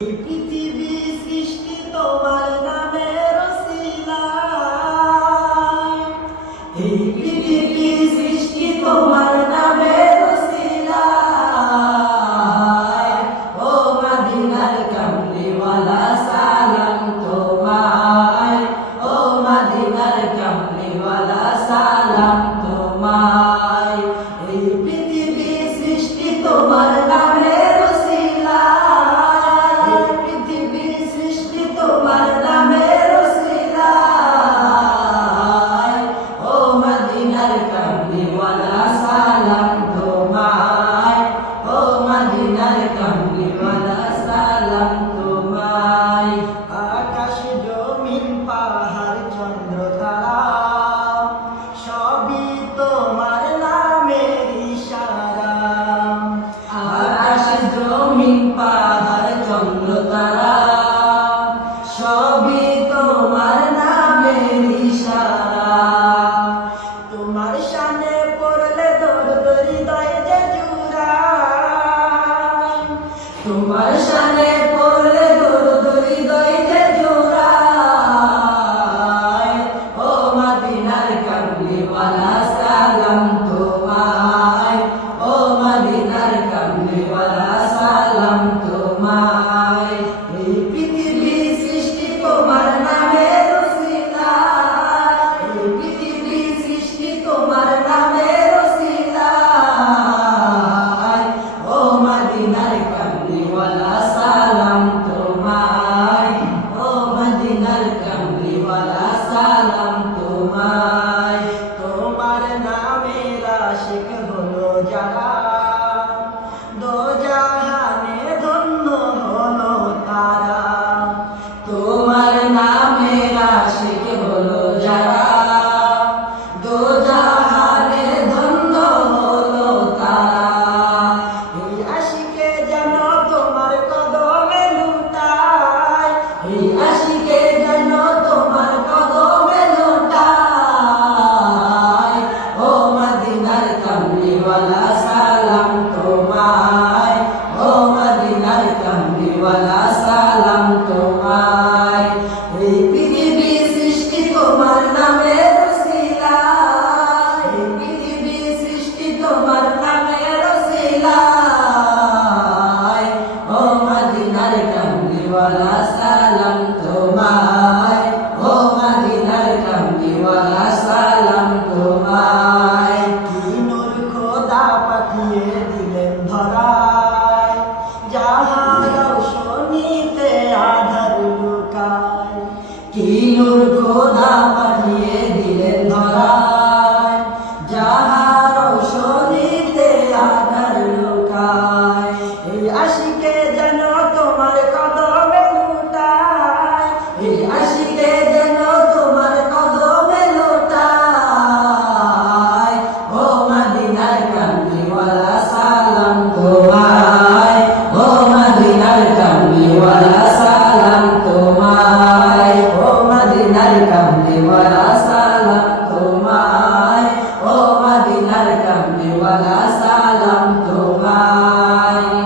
পৃথিবী সৃষ্টি তোমার নামের ওসিলায়, এই পৃথিবী সৃষ্টি তোমার নামের ওসিলায়। ও মদিনার কামলিওয়ালা সালাম তোমায়, ও মদিনার কামলিওয়ালা সালাম তোমায়। এই পৃথিবী সৃষ্টি তোমার নামের আকাশ জমিন পাহাড় চন্দ্র তারা সবই তোমার নামের ইশারা। আকাশ জমিন পাহাড় চন্দ্র তারা সবই তোমার নামের ইশারা। তোমার শানে পড়লে দর্দ হৃদয় যে জুড়ায়, তোমার শানে পড়লে দর্দ হৃদয় যে জুড়ায়। ও মদিনার কামলিওয়ালা সালাম তোমায়, ও মদিনার কামলিওয়ালা সালাম তোমায়। এই পৃথিবী সৃষ্টি তোমার নামের ওসিলায়, এই পৃথিবী সৃষ্টি তোমার নামের ওসিলায়। ও মদিনার কামলিওয়ালা সালাম তোমায়, ও মদিনার কামলিওয়ালা সালাম তোমায়। তোমার নামের আশিক হলো যারা দো জাহানে ধন্য হলো তারা। তোমার নামের আশিক হলো যারা দো জাহানে ধন্য হলো তারা। এই আশিকে যেন তোমার কদমে লুটায়, এই আশিকে যেন তোমার কদমে লুটায়। ও মদিনার কামলিওয়ালা সালাম তোমায়, ও মদিনার কামলিওয়ালা সালাম তোমায়। এই পৃথিবী সৃষ্টি তোমার নামের ওসিলায়, এই পৃথিবী সৃষ্টি তোমার নামের ওসিলায়। ও মদিনার কামলিওয়ালা সালাম তোমায়, ও মদিনার কামলিওয়ালা সালাম তোমায়। কি নূর খোদা পাঠিয়ে দিলেন ধরায়, যাহার রৌশনীতে আধার লুকায়। কি নূর